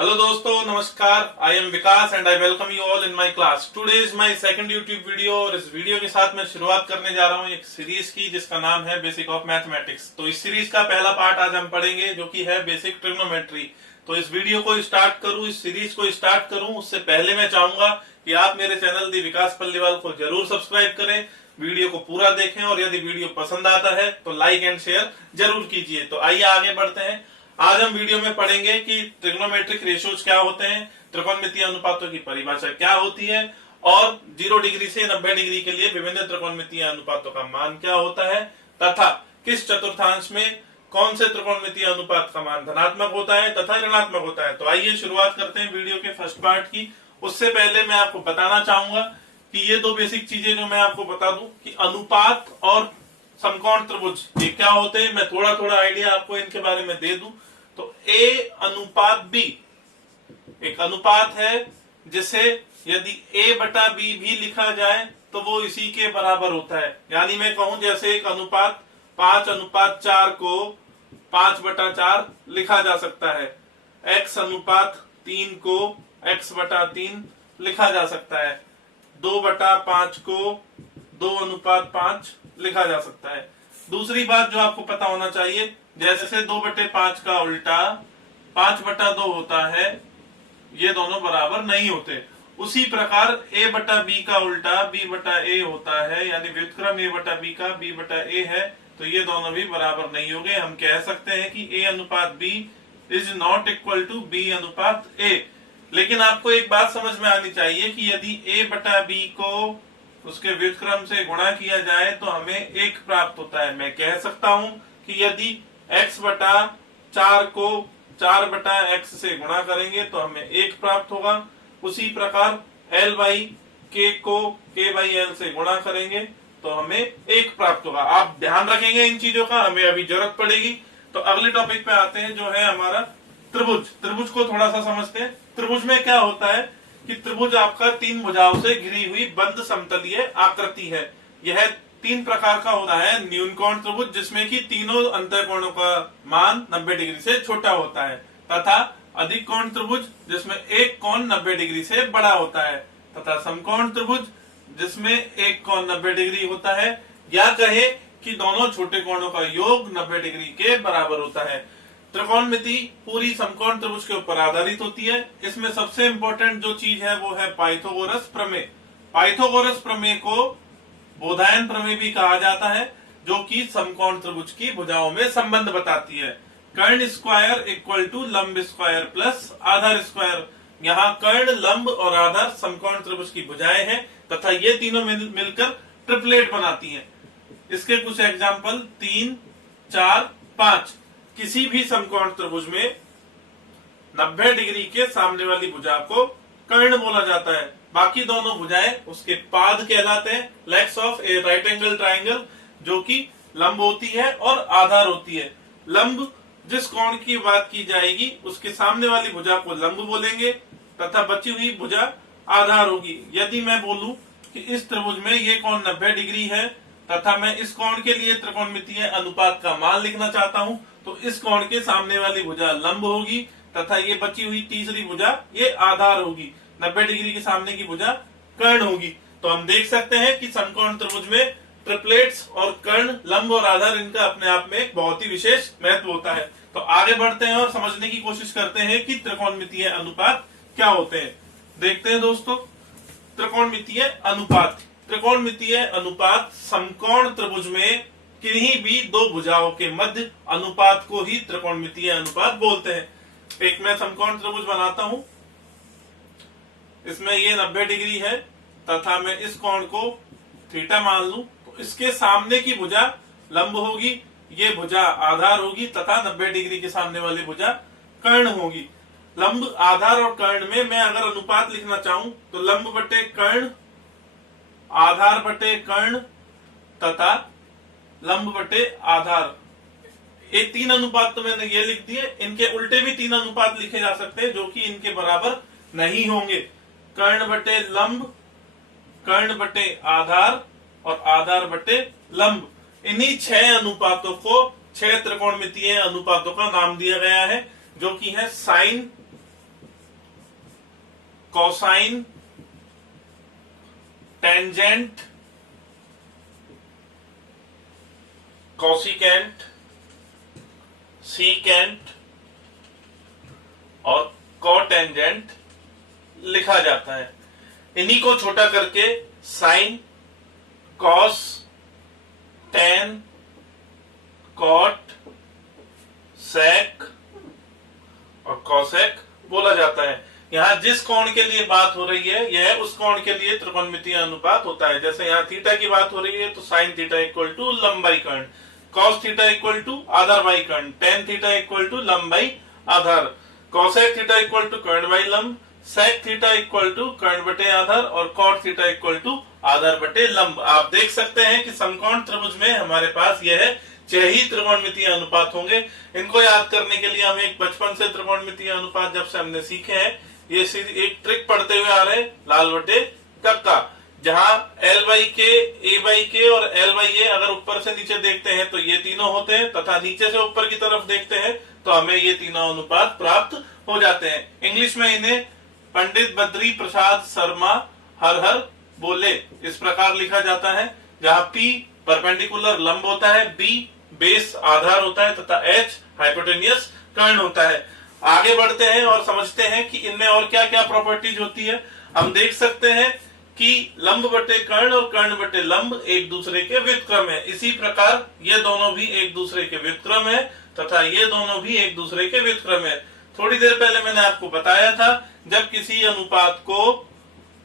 Hello दोस्तों, नमस्कार। I am Vikas and I welcome you all in my class. Today is my second YouTube video और इस video के साथ मैं शुरुआत करने जा रहा हूं एक सीरीज की जिसका नाम है बेसिक ऑफ मैथमेटिक्स। तो इस सीरीज का पहला पार्ट आज हम पढ़ेंगे जो कि है बेसिक ट्रिग्नोमेट्री। तो इस वीडियो को स्टार्ट करूं, इस सीरीज को स्टार्ट करूं उससे पहले मैं चाहूंगा कि आप मेरे चैनल दी विकास पल्लीवाल को जरूर सब्सक्राइब करें, वीडियो को पूरा देखें और यदि वीडियो पसंद आता है तो लाइक एंड शेयर जरूर कीजिए। तो आइए आगे बढ़ते हैं। आज हम वीडियो में पढ़ेंगे कि ट्रिग्नोमेट्रिक रेशियोज क्या होते हैं, त्रिकोणमितीय अनुपातों की परिभाषा क्या होती है और 0 डिग्री से 90 डिग्री के लिए विभिन्न त्रिकोणमितीय अनुपातों का मान क्या होता है तथा किस चतुर्थांश में कौन से त्रिकोणमितीय अनुपात का मान धनात्मक होता है तथा ऋणात्मक होता है। तो आइए शुरुआत करते हैं वीडियो के फर्स्ट पार्ट की। उससे पहले मैं आपको बताना चाहूंगा कि ये दो बेसिक चीजें जो मैं आपको बता दूं कि अनुपात और समकोण त्रिभुज ये क्या होते हैं, मैं थोड़ा थोड़ा आइडिया आपको इनके बारे में दे दूं। तो A अनुपात B एक अनुपात है जिसे यदि A बटा B भी लिखा जाए तो वो इसी के बराबर होता है। यानी मैं कहूं जैसे एक अनुपात 5:4 को 5/4 लिखा जा सकता है, X अनुपात 3 को X/3 लिखा जा सकता है, 2/5 को 2:5 लिखा जा सकता है। दूसरी बात जो आपको पता होना चाहिए, जैसे 2/5 का उल्टा 5/2 होता है, ये दोनों बराबर नहीं होते। उसी प्रकार A/B का उल्टा B/A होता है, यानी व्युत्क्रम A/B का B/A है, तो ये दोनों भी बराबर नहीं होंगे। हम कह सकते हैं कि A अनुपात B is not equal to B अनुपात A। लेकिन आपको एक बात समझ में आनी चाहिए कि यदि A/B को उसके व्युत्क्रम से गुणा किया जाए तो हमें 1 प्राप्त होता है। मैं कह सकता हूं कि यदि X/4 को 4/X से गुणा करेंगे तो हमें 1 प्राप्त होगा। उसी प्रकार L/K को K/L से गुणा करेंगे तो हमें 1 प्राप्त होगा। आप ध्यान रखेंगे इन चीजों का, हमें अभी जरूरत पड़ेगी। तो अगले टॉपिक पे आते हैं जो है हमारा त्रिभुज। त्रिभुज को थोड़ा सा समझते हैं। त्रिभुज में क्या होता है कि त्रिभुज आपका 3 भुजाओं से घिरी हुई बंद समतलीय आकृति है। यह 3 प्रकार का होता है। न्यून कोण त्रिभुज जिसमें कि तीनों अंतःकोणों का मान 90 डिग्री से छोटा होता है, तथा अधिक कोण त्रिभुज जिसमें एक कोण 90 डिग्री से बड़ा होता है, तथा समकोण त्रिभुज जिसमें एक कोण 90 डिग्री होता है, या कहे कि दोनों छोटे कोणों का योग 90 डिग्री के बराबर होता है। त्रिकोणमिति पूरी समकोण त्रिभुज के ऊपर आधारित होती है। इसमें सबसे इंपॉर्टेंट जो चीज है वो है पाइथागोरस प्रमेय। पाइथागोरस प्रमेय को बोधायन प्रमेय भी कहा जाता है, जो कि समकोण त्रिभुज की भुजाओं में संबंध बताती है। कर्ण स्क्वायर इक्वल टू लंब स्क्वायर प्लस आधार स्क्वायर। यहाँ कर्ण, लंब और आधार समकोण त्रिभुज की भुजाएं हैं तथा ये तीनों मिलकर ट्रिपलेट बनाती हैं। इसके कुछ एग्जाम्पल 3, 4, 5। किसी भी समकोण त्रिभुज में 90 डिग्री के सामने वाली भुजा को कर्ण बोला जाता है। बाकी दोनों भुजाएं उसके पाद कहलाते हैं, legs of A right angle triangle, जो कि लंब होती है और आधार होती है। लंब जिस कोण की बात की जाएगी उसके सामने वाली भुजा को लंब बोलेंगे तथा बची हुई भुजा आधार होगी। यदि मैं बोलूं कि इस त्रिभुज में ये कोण 90 डिग्री है तथा मैं इस कोण के लिए त्रिकोणमितीय अनुपात का मान लिखना चाहता हूं, तो इस कोण के सामने वाली भुजा लंब होगी तथा ये बची हुई तीसरी भुजा ये आधार होगी। 90 डिग्री के सामने की भुजा कर्ण होगी। तो हम देख सकते हैं कि समकोण त्रिभुज में ट्रिपलेट्स और कर्ण, लंब और आधार, इनका अपने आप में एक बहुत ही विशेष महत्व होता है। तो आगे बढ़ते हैं और समझने की कोशिश करते हैं कि त्रिकोणमितीय अनुपात क्या होते हैं। देखते हैं दोस्तों, त्रिकोणमितीय अनुपात। त्रिकोणमितीय अनुपात समकोण त्रिभुज में किन्हीं भी दो भुजाओं के मध्य अनुपात को ही त्रिकोणमितीय अनुपात बोलते हैं। एक मैं समकोण त्रिभुज बनाता हूं, इसमें ये 90 डिग्री है तथा मैं इस कोण को थीटा मान लूं, तो इसके सामने की भुजा लंब होगी, ये भुजा आधार होगी तथा 90 डिग्री के सामने वाली भुजा कर्ण होगी। लंब, आधार और कर्ण में मैं अगर अनुपात लिखना चाहूं तो लंब बटे कर्ण, आधार बटे कर्ण तथा लंब बटे आधार। ये 3 अनुपात तो मैंने ये लिख दिए। इनके उल्टे भी 3 अनुपात लिखे जा सकते हैं जो कि इनके बराबर नहीं होंगे। कर्ण बटे लंब, कर्ण बटे आधार और आधार बटे लंब। इन्हीं 6 अनुपातों को 6 त्रिकोणमितीय अनुपातों का नाम दिया गया है, जो कि है sine, cosine, tangent, cosecant, secant और कोटेंजेंट लिखा जाता है। इन्हीं को छोटा करके sine, cos, tan, cot, sec और कॉसेक बोला जाता है। यहाँ जिस कोण के लिए बात हो रही है यह उस कोण के लिए त्रिकोणमितीय अनुपात होता है। जैसे यहाँ थीटा की बात हो रही है तो साइन थीटा इक्वल टू लंबाई कर्ण, कॉस थीटा इक्वल टू आधार बाई कर्ण, टेन थीटा इक्वल टू लंबाई आधार, कॉसेक थीटा इक्वल टू कर्ण बाई लंब, सेक थीटा इक्वल टू कर्ण बटे आधार और कॉट थीटा इक्वल टू आधार बटे लंब। आप देख सकते हैं कि समकोण त्रिभुज में हमारे पास यह 6 ही त्रिकोणमितीय अनुपात होंगे। इनको याद करने के लिए हम एक बचपन से त्रिकोणमितीय अनुपात जब से हमने सीखे हैं, ये एक ट्रिक पढ़ते हुए आ रहे हैं, लाल बटे कक्का, जहां एल बाई के, ए बाई के और एल बाई ए अगर ऊपर से नीचे देखते हैं तो ये तीनों होते हैं तथा नीचे से ऊपर की तरफ देखते हैं तो हमें ये तीनों अनुपात प्राप्त हो जाते हैं। इंग्लिश में इन्हें पंडित बद्री प्रसाद शर्मा हर हर बोले इस प्रकार लिखा जाता है, जहां P परपेंडिकुलर लंब होता है, B बेस आधार होता है तथा H हाइपोटेनियस कर्ण होता है। आगे बढ़ते हैं और समझते हैं कि इनमें और क्या क्या प्रॉपर्टीज होती है। हम देख सकते हैं कि लंब बटे कर्ण और कर्ण बटे लंब एक दूसरे के व्युत्क्रम है। इसी प्रकार ये दोनों भी एक दूसरे के व्युत्क्रम है तथा ये दोनों भी एक दूसरे के व्युत्क्रम है। थोड़ी देर पहले मैंने आपको बताया था जब किसी अनुपात को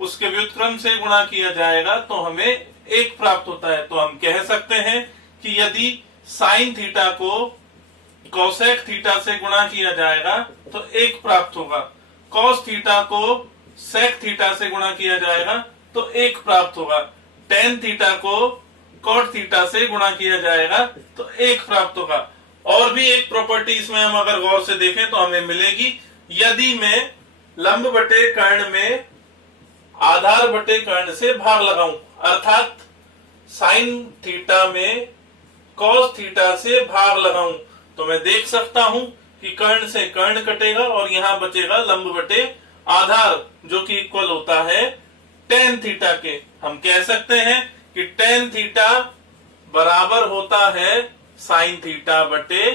उसके व्युत्क्रम से गुणा किया जाएगा तो हमें एक प्राप्त होता है। तो हम कह सकते हैं कि यदि साइन थीटा को कोसेक थीटा से गुणा किया जाएगा तो एक प्राप्त होगा, कॉस थीटा को सेक थीटा से गुणा किया जाएगा तो एक प्राप्त होगा, टेन थीटा को कॉट थीटा से गुणा किया जाएगा तो एक प्राप्त होगा। और भी एक प्रॉपर्टी इसमें हम अगर गौर से देखें तो हमें मिलेगी, यदि मैं लंब बटे कर्ण में आधार बटे कर्ण से भाग लगाऊं, अर्थात साइन थीटा में कॉस थीटा से भाग लगाऊं, तो मैं देख सकता हूं कि कर्ण से कर्ण कटेगा और यहां बचेगा लंब बटे आधार जो कि इक्वल होता है टेन थीटा के। हम कह सकते हैं कि टेन थीटा बराबर होता है साइन थीटा बटे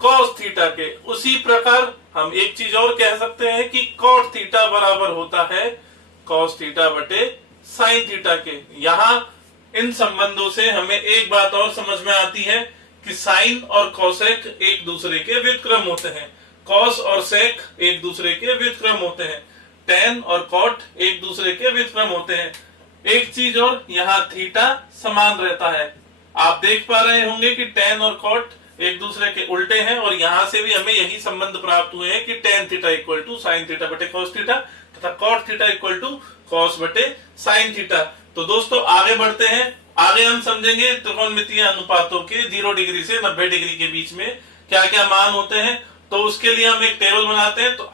कॉस थीटा के। उसी प्रकार हम एक चीज और कह सकते हैं कि कॉट थीटा बराबर होता है कॉस थीटा बटे साइन थीटा के। यहाँ इन संबंधों से हमें एक बात और समझ में आती है कि साइन और कोसेक एक दूसरे के व्युत्क्रम होते हैं, कॉस और सेक एक दूसरे के व्युत्क्रम होते हैं, टेन और कॉट एक दूसरे के व्युत्क्रम होते हैं। एक चीज और, यहाँ थीटा समान रहता है। आप देख पा रहे होंगे कि टेन और कॉट एक दूसरे के उल्टे हैं और यहाँ से भी हमें यही संबंध प्राप्त हुए हैं कि tan theta equal to sine theta बटे कॉस थीटा तथा cot theta equal to cos बटे साइन थीटा। तो दोस्तों आगे बढ़ते हैं, आगे हम समझेंगे त्रिकोणमितीय अनुपातों के 0 डिग्री से 90 डिग्री के बीच में क्या क्या मान होते हैं। तो उसके लिए हम एक टेबल बनाते हैं। तो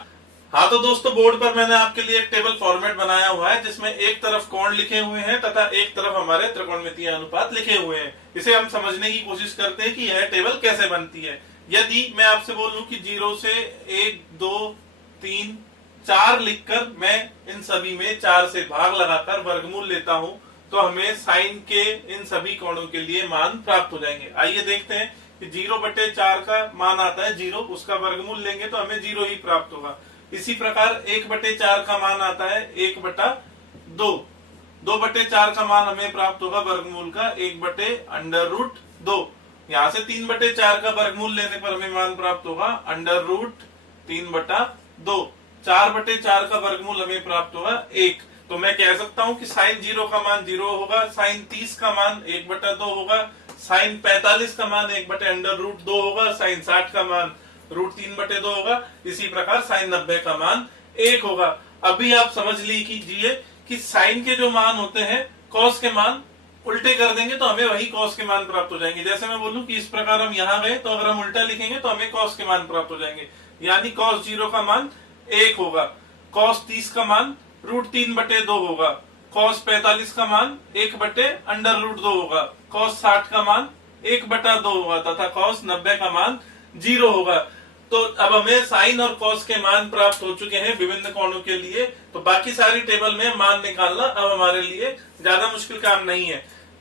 दोस्तों बोर्ड पर मैंने आपके लिए एक टेबल फॉर्मेट बनाया हुआ है जिसमें एक तरफ कोण लिखे हुए हैं तथा एक तरफ हमारे त्रिकोणमितीय अनुपात लिखे हुए हैं। इसे हम समझने की कोशिश करते हैं कि यह टेबल कैसे बनती है। यदि मैं आपसे बोलूं कि 0 से 1, 2, 3, 4 लिखकर मैं इन सभी में 4 से भाग लगाकर वर्गमूल लेता हूं तो हमें साइन के इन सभी कोणों के लिए मान प्राप्त हो जाएंगे। आइए देखते हैं कि 0/4 का मान आता है 0, उसका वर्गमूल लेंगे तो हमें 0 ही प्राप्त होगा। इसी प्रकार 1/4 का मान आता है 1/2, 2/4 का मान हमें प्राप्त होगा वर्गमूल का 1/√2। यहाँ से 3/4 का वर्गमूल लेने पर हमें मान प्राप्त होगा √3/2। 4/4 का वर्गमूल हमें प्राप्त होगा 1। तो मैं कह सकता हूं कि साइन 0 का मान 0 होगा, साइन 30 का मान 1/2 होगा, साइन 45 का मान 1/√2 होगा, साइन 60 का मान √3/2 होगा। इसी प्रकार साइन 90 का मान 1 होगा। अभी आप समझ लीजिए कि साइन के जो मान होते हैं कॉस के मान उल्टे कर देंगे तो हमें वही कॉस के मान प्राप्त हो जाएंगे। जैसे मैं बोलूं कि इस प्रकार हम यहाँ गए तो अगर हम उल्टा लिखेंगे तो हमें कॉस के मान प्राप्त हो जाएंगे। यानी कॉस 0 का मान 1 होगा, कॉस 30 का मान √3/2 होगा, कॉस 45 का मान 1/√2 होगा, कॉस 60 का मान 1/2 होगा तथा कॉस 90 का मान 0 होगा। तो अब हमें साइन और कॉस के मान प्राप्त हो चुके हैं विभिन्न कोणों के लिए। तो बाकी सारी टेबल में मान निकालना अब हमारे लिए ज्यादा मुश्किल काम नहीं है।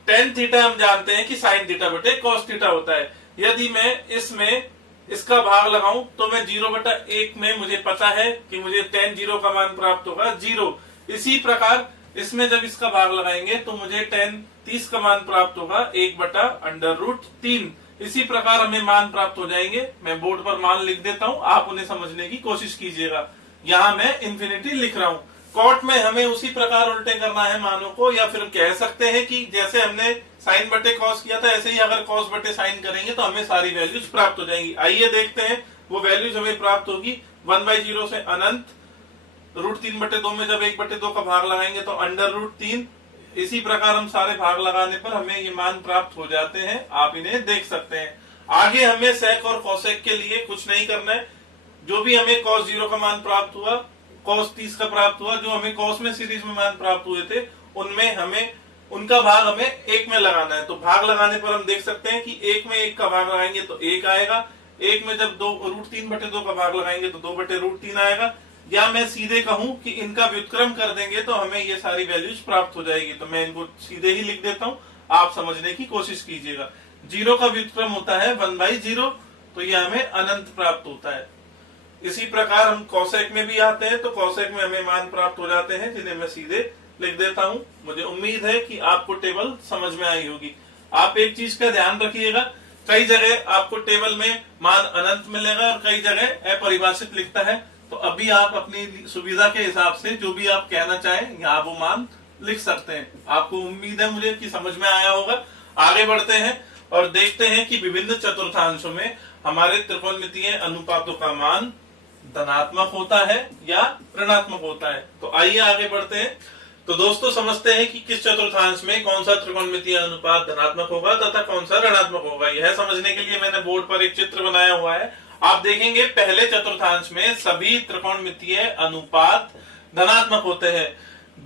टेन थीटा हम जानते हैं कि साइन थीटा बटे कॉस थीटा होता है। यदि मैं इसमें इसका भाग लगाऊं तो मैं 0/1 में मुझे पता है कि मुझे टेन जीरो का मान प्राप्त होगा 0। इसी प्रकार इसमें जब इसका भाग लगाएंगे तो मुझे टेन 30 का मान प्राप्त होगा 1/√3। इसी प्रकार हमें मान प्राप्त हो जाएंगे। मैं बोर्ड पर मान लिख देता हूं, आप उन्हें समझने की कोशिश कीजिएगा। यहाँ मैं इन्फिनिटी लिख रहा हूँ। कॉट में हमें उसी प्रकार उल्टे करना है मानों को, या फिर कह सकते हैं कि जैसे हमने साइन बटे कॉस किया था ऐसे ही अगर कॉस बटे साइन करेंगे तो हमें सारी वैल्यूज प्राप्त हो जाएंगी। आइए देखते हैं वो वैल्यूज हमें प्राप्त होगी। 1/0 से अनंत, √3/2 में जब 1/2 का भाग लगाएंगे तो √3। इसी प्रकार हम सारे भाग लगाने पर हमें ये मान प्राप्त हो जाते हैं, आप इन्हें देख सकते हैं। आगे हमें सेक और कोसेक के लिए कुछ नहीं करना है। जो भी हमें cos 0 का मान प्राप्त हुआ, cos 30 का प्राप्त हुआ, जो हमें cos में सीरीज में मान प्राप्त हुए थे, उनमें हमें उनका भाग हमें 1 में लगाना है। तो भाग लगाने पर हम देख सकते हैं कि 1 में 1 का भाग लगाएंगे तो 1 आएगा। 1 में जब √3/2 का भाग लगाएंगे तो 2/√3 आएगा। या मैं सीधे कहूं कि इनका व्युत्क्रम कर देंगे तो हमें ये सारी वैल्यूज प्राप्त हो जाएगी। तो मैं इनको सीधे ही लिख देता हूं, आप समझने की कोशिश कीजिएगा। 0 का व्युत्क्रम होता है 1/0, तो ये हमें अनंत प्राप्त होता है। इसी प्रकार हम कोसेक में भी आते हैं, तो कोसेक में हमें मान प्राप्त हो जाते हैं जिन्हें मैं सीधे लिख देता हूं। मुझे उम्मीद है कि आपको टेबल समझ में आई होगी। आप एक चीज का ध्यान रखिएगा, कई जगह आपको टेबल में मान अनंत मिलेगा और कई जगह अपरिभाषित लिखता है। तो अभी आप अपनी सुविधा के हिसाब से जो भी आप कहना चाहें यहाँ वो मान लिख सकते हैं। आपको उम्मीद है मुझे कि समझ में आया होगा। आगे बढ़ते हैं और देखते हैं कि विभिन्न चतुर्थांशों में हमारे त्रिकोणमितीय अनुपातों का मान धनात्मक होता है या ऋणात्मक होता है। तो आइए आगे बढ़ते हैं। तो दोस्तों समझते हैं कि किस चतुर्थांश में कौन सा त्रिकोणमितीय अनुपात धनात्मक होगा तथा कौन सा ऋणात्मक होगा। यह समझने के लिए मैंने बोर्ड पर एक चित्र बनाया हुआ है। आप देखेंगे पहले चतुर्थांश में सभी त्रिकोणमितीय अनुपात धनात्मक होते हैं।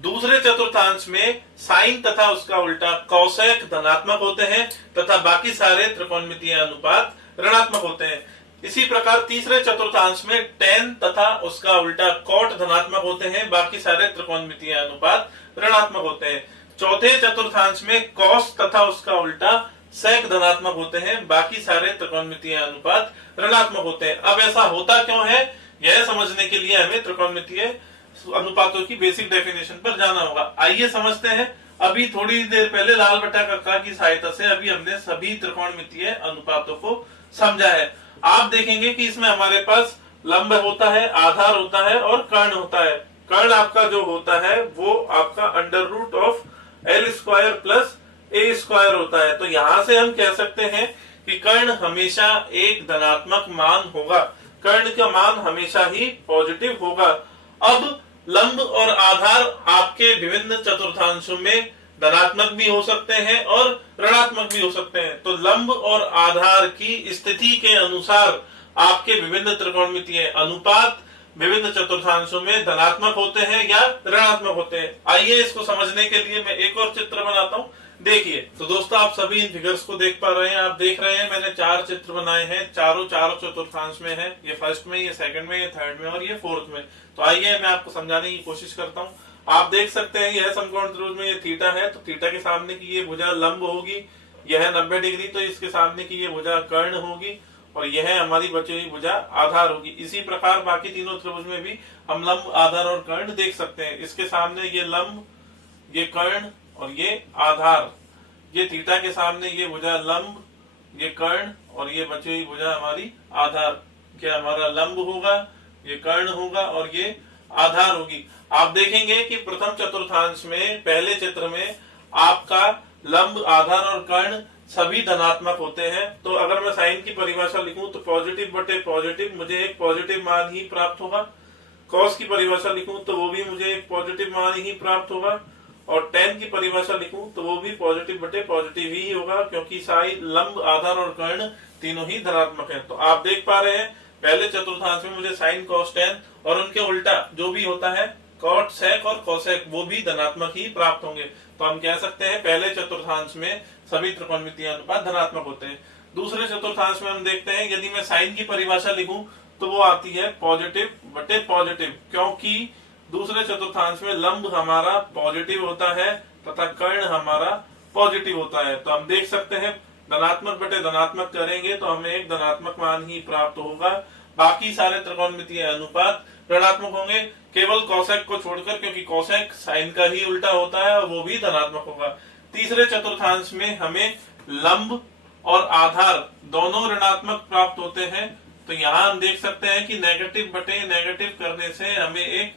दूसरे चतुर्थांश में साइन तथा उसका उल्टा कोसेक धनात्मक होते हैं तथा बाकी सारे त्रिकोणमितीय अनुपात ऋणात्मक होते हैं। इसी प्रकार तीसरे चतुर्थांश में टेन तथा उसका उल्टा कॉट धनात्मक होते हैं, बाकी सारे त्रिकोणमितीय अनुपात ऋणात्मक होते हैं। चौथे चतुर्थांश में कॉस तथा उसका उल्टा सेक धनात्मक होते हैं, बाकी सारे त्रिकोणमितीय अनुपात ऋणात्मक होते हैं। अब ऐसा होता क्यों है, यह समझने के लिए हमें त्रिकोणमितीय अनुपातों की बेसिक डेफिनेशन पर जाना होगा। आइए समझते हैं। अभी थोड़ी देर पहले लाल बटा कक्का की सहायता से अभी हमने सभी त्रिकोणमितीय अनुपातों को समझा है। आप देखेंगे कि इसमें हमारे पास लंब होता है, आधार होता है और कर्ण होता है। कर्ण आपका जो होता है वो आपका √L² प्लस A² होता है। तो यहां से हम कह सकते हैं कि कर्ण हमेशा एक धनात्मक मान होगा, कर्ण का मान हमेशा ही पॉजिटिव होगा। अब लंब और आधार आपके विभिन्न चतुर्थांशों में धनात्मक भी हो सकते हैं और ऋणात्मक भी हो सकते हैं। तो लंब और आधार की स्थिति के अनुसार आपके विभिन्न त्रिकोणमितीय अनुपात विभिन्न चतुर्थांशों में धनात्मक होते हैं या ऋणात्मक होते हैं। आइए इसको समझने के लिए मैं एक और चित्र बनाता हूं। देखिए तो दोस्तों आप सभी इन फिगर्स को देख पा रहे हैं। आप देख रहे हैं मैंने 4 चित्र बनाए हैं, चारों चतुर्थांश में है। ये फर्स्ट में, ये सेकंड में, ये थर्ड में और ये फोर्थ में। तो आइए मैं आपको समझाने की कोशिश करता हूँ। आप देख सकते हैं यह समकोण त्रिभुज में ये थीटा है, तो थीटा के सामने की ये भुजा लंब होगी, यह 90 डिग्री, तो इसके सामने की ये भुजा कर्ण होगी और यह हमारी बची हुई भुजा आधार होगी। इसी प्रकार बाकी तीनों त्रिभुज में भी हम लंब, आधार और कर्ण देख सकते हैं। इसके सामने ये लंब, ये कर्ण और ये आधार, ये थीटा के सामने ये भुजा लंब, ये कर्ण और ये बची हुई भुजा हमारी आधार। क्या हमारा लंब होगा, ये कर्ण होगा और ये आधार होगी। आप देखेंगे कि प्रथम चतुर्थांश में पहले चित्र में आपका लंब, आधार और कर्ण सभी धनात्मक होते हैं। तो अगर मैं साइन की परिभाषा लिखूं तो पॉजिटिव बटे पॉजिटिव, मुझे एक पॉजिटिव मान ही प्राप्त होगा। कॉस की परिभाषा लिखूं तो वो भी मुझे एक पॉजिटिव मान ही प्राप्त होगा। और टेन की परिभाषा लिखूं तो वो भी पॉजिटिव बटे पॉजिटिव ही होगा, क्योंकि साइन, लंब, आधार और कर्ण तीनों ही धनात्मक है। तो आप देख पा रहे हैं पहले चतुर्थांश में मुझे साइन, कॉस, टेन और उनके उल्टा जो भी होता है कॉट, सेक और कोसेक, वो भी धनात्मक ही प्राप्त होंगे। तो हम कह सकते हैं पहले चतुर्थांश में सभी त्रिकोणमितीय अनुपात धनात्मक होते हैं। दूसरे चतुर्थांश में हम देखते हैं यदि मैं साइन की परिभाषा लिखूं तो वो आती है पॉजिटिव बटे पॉजिटिव, क्योंकि दूसरे चतुर्थांश में लंब हमारा पॉजिटिव होता है तथा कर्ण हमारा पॉजिटिव होता है। तो हम देख सकते हैं धनात्मक बटे धनात्मक करेंगे तो हमें एक धनात्मक मान ही प्राप्त होगा। बाकी सारे त्रिकोणमितीय अनुपात ऋणात्मक होंगे, केवल कोसेक को छोड़कर, क्योंकि कोसेक साइन का ही उल्टा होता है और वो भी धनात्मक होगा। तीसरे चतुर्थांश में हमें लंब और आधार दोनों ऋणात्मक प्राप्त होते हैं। तो यहाँ हम देख सकते हैं कि नेगेटिव बटे नेगेटिव करने से हमें एक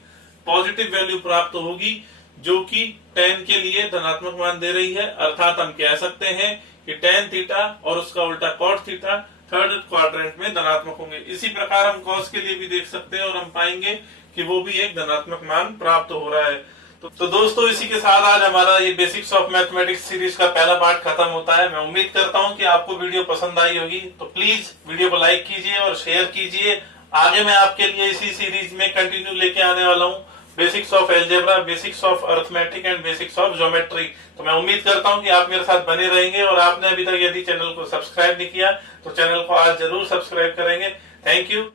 पॉजिटिव वैल्यू प्राप्त होगी, जो कि tan के लिए धनात्मक मान दे रही है। अर्थात हम कह सकते हैं कि tan थीटा और उसका उल्टा cot थीटा थर्ड क्वाड्रेंट में धनात्मक होंगे। इसी प्रकार हम cos के लिए भी देख सकते हैं और हम पाएंगे कि वो भी एक धनात्मक मान प्राप्त हो रहा है। तो दोस्तों, इसी के साथ आज हमारा ये बेसिक्स ऑफ मैथमेटिक्स सीरीज का पहला पार्ट खत्म होता है। मैं उम्मीद करता हूँ कि आपको वीडियो पसंद आई होगी। तो प्लीज वीडियो को लाइक कीजिए और शेयर कीजिए। आगे मैं आपके लिए इसी सीरीज में कंटिन्यू लेके आने वाला हूँ basics of algebra, basics of arithmetic and basics of geometry. तो मैं उम्मीद करता हूं कि आप मेरे साथ बने रहेंगे और आपने अभी तक यदि चैनल को सब्सक्राइब नहीं किया तो चैनल को आज जरूर सब्सक्राइब करेंगे। Thank you.